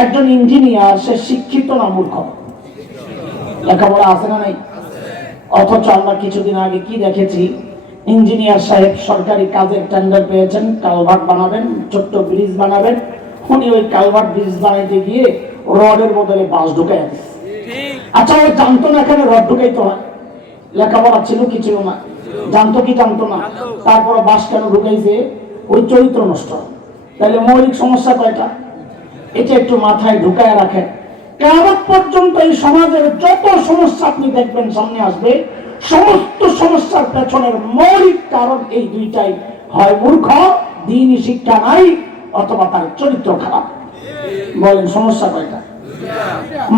একজন ইঞ্জিনিয়ার, সে শিক্ষিত না মূর্খ? লেখাপড়া আছে না নাই? অথচ আমরা কিছুদিন আগে কি দেখেছি, ইঞ্জিনিয়ার সাহেব সরকারি কাজের টেন্ডার পেয়েছেন, কালভার্ট বানাবেন, ছোট্ট ব্রিজ বানাবেন। উনি ওই কালভার্ট ব্রিজ বানাইতে গিয়ে রডের বদলে বাঁশ ঢুকাই দিচ্ছে। আচ্ছা, ও জানতো না এখানে রড ঢুকাইতে হয়? লেখাপড়া ছিল কি ছিল না? জানতো কি জানতো না? তারপরে বাঁশ কেন ঢুকাইছে? ওই চরিত্র নষ্ট। তাহলে মৌলিক সমস্যা কয়টা? এটা একটু মাথায় ঢুকায় রাখেন। কিয়ামত পর্যন্ত এই সমাজের যত সমস্যা আপনি দেখবেন সামনে আসবে, সমস্ত সমস্যার পেছনের মৌলিক কারণ এই দুইটাই, হয় মূর্খ, দ্বীনি শিক্ষা নাই, অথবা তার চরিত্র খারাপ। বলেন সমস্যা কয়টা?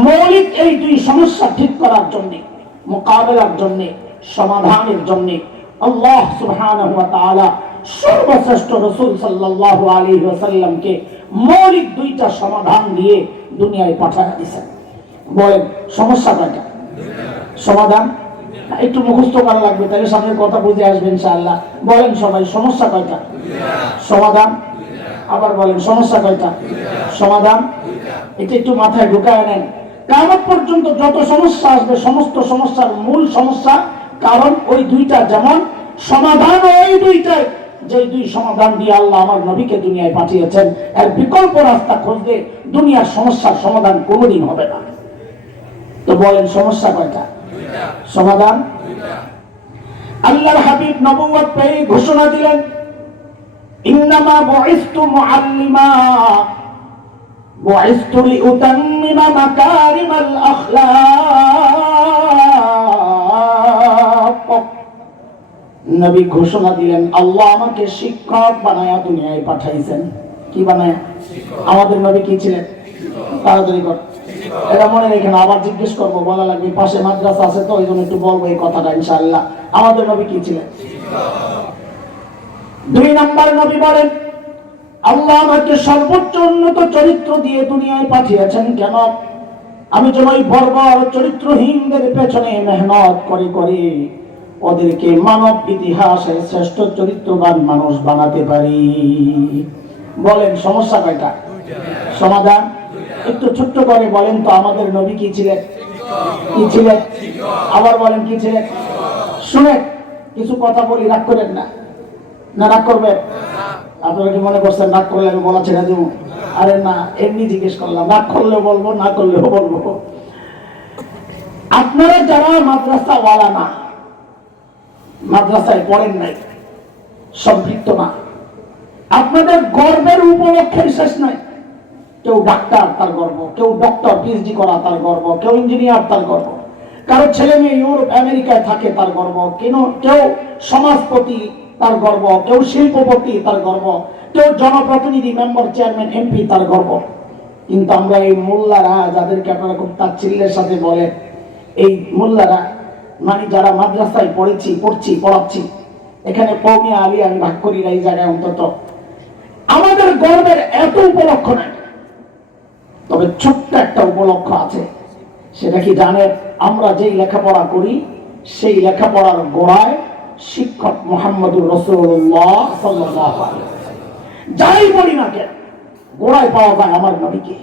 মৌলিক এই দুই সমস্যা ঠিক করার জন্য, মোকাবেলার জন্য, সমাধানের জন্য আল্লাহ সুবহানাহু ওয়া তাআলা সর্বশ্রেষ্ঠ রাসূল সাল্লাল্লাহু আলাইহি ওয়াসাল্লামকে মৌলিক দুইটা সমাধান দিয়ে দুনিয়ায় পাঠিয়ে দিয়েছেন। বলেন সমস্যা কয়টা? সমাধান একটু মুখস্থ করা লাগবে, তাহলে সামনের কথা বুঝে আসবে ইনশাআল্লাহ। বলেন সবাই, সমস্যা কয়টা? সমাধান। আবার বলেন সমস্যা কয়টা? সমাধান। এটা একটু মাথায় ঢুকায় নেন। কিয়ামত পর্যন্ত যত সমস্যা আসবে, সমস্ত সমস্যার মূল সমস্যা কারণ ওই দুইটা, যেমন সমাধান ওই দুইটাই। যে দুই সমাধান দিয়ে আল্লাহ আমার নবীকে দুনিয়ায় পাঠিয়েছেন, এর বিকল্প রাস্তা খুঁজলে দুনিয়ার সমস্যার সমাধান কোনোদিন হবে না। তো বলেন সমস্যা কয়টা? সমাধান। আল্লাহর হাবিব নবুয়ত পেয়ে ঘোষণা দিলেন, ইন্নামা বুইসতু মুআল্লিমা বুইসতু লিউতাম্মিমা মাকারিমাল আখলাক। নবী ঘোষণা দিলেন, আল্লাহ আমাকে শিক্ষক বানায়া দুনিয়ায় পাঠাইছেন। কি বানায়া? আমাদের নবী কি ছিলেন? তাড়াতাড়ি কর, এটা মনে রেখেন। আবার জিজ্ঞেস করবো, বলা লাগবে, পাশে মাদ্রাসা আছে তো ওই জন্য একটু বলবো এই কথাটা ইনশাআল্লাহ। আমাদের নবী কি ছিলেন? দুই নাম্বার নবী বলেন, আল্লাহ আমাকে সর্বোচ্চ উন্নত চরিত্র দিয়ে দুনিয়ায় পাঠিয়েছেন। কেন? আমি যেন ওই বর্বর চরিত্রহীনদের পেছনে মেহনত করে করে ওদেরকে মানব ইতিহাসের শ্রেষ্ঠ চরিত্রবান মানুষ বানাতে পারি। বলেন সমস্যা কয়টা? সমাধান। একটু ছোট্ট করে বলেন তো, আমাদের নবী কি ছিলেন? কি ছিলেন? আবার বলেন কি ছিলেন? শুনে কিছু কথা বলি, রাগ করেন না। না রাগ করবেন? আপনারা কি মনে করছেন রাগ করলে আমি বলা ছেড়ে দেবো? আরে না, এমনি জিজ্ঞেস করলাম। রাগ করলেও বলবো, না করলেও বলবো। আপনারা যারা মাদ্রাসা ওয়ালা না, মাদ্রাসায় পড়েন নাই, সম্পৃক্ত না, আপনাদের গর্বের উপলক্ষের শেষ নাই। কেউ ডাক্তার, তার গর্ব। কেউ ডক্টর পিএইচডি করা, তার গর্ব। কেউ ইঞ্জিনিয়ার, তার গর্ব। কারো ছেলে মেয়ে ইউরোপ আমেরিকায় থাকে, তার গর্ব। কেউ সমাজপতি, তার গর্ব। কেউ শিল্পপতি, তার গর্ব। কেউ জনপ্রতিনিধি, মেম্বার, চেয়ারম্যান, এমপি, তার গর্ব। কিন্তু আমরা এই মোল্লারা, যাদেরকে আপনারা খুব তাচ্ছিল্যের সাথে বলেন, এই মোল্লারা মানে যারা মাদ্রাসায় পড়াচ্ছি, এখানে কওমিয়া আলী আমি ভাগ করি না এই জায়গায়, অন্তত আমাদের গর্বের এত উপলক্ষ নাই। তবে ছোট্ট একটা উপলক্ষ আছে। সেটা কি জানেন? আমরা যেই লেখাপড়া করি, সেই লেখাপড়ার গোড়ায় শিক্ষক মুহাম্মদুর রাসূলুল্লাহ সাল্লাল্লাহু আলাইহি ওয়াসাল্লাম। যাই বলি না কেন, গোড়ায় পাওয়া যায় আমার নবীকে।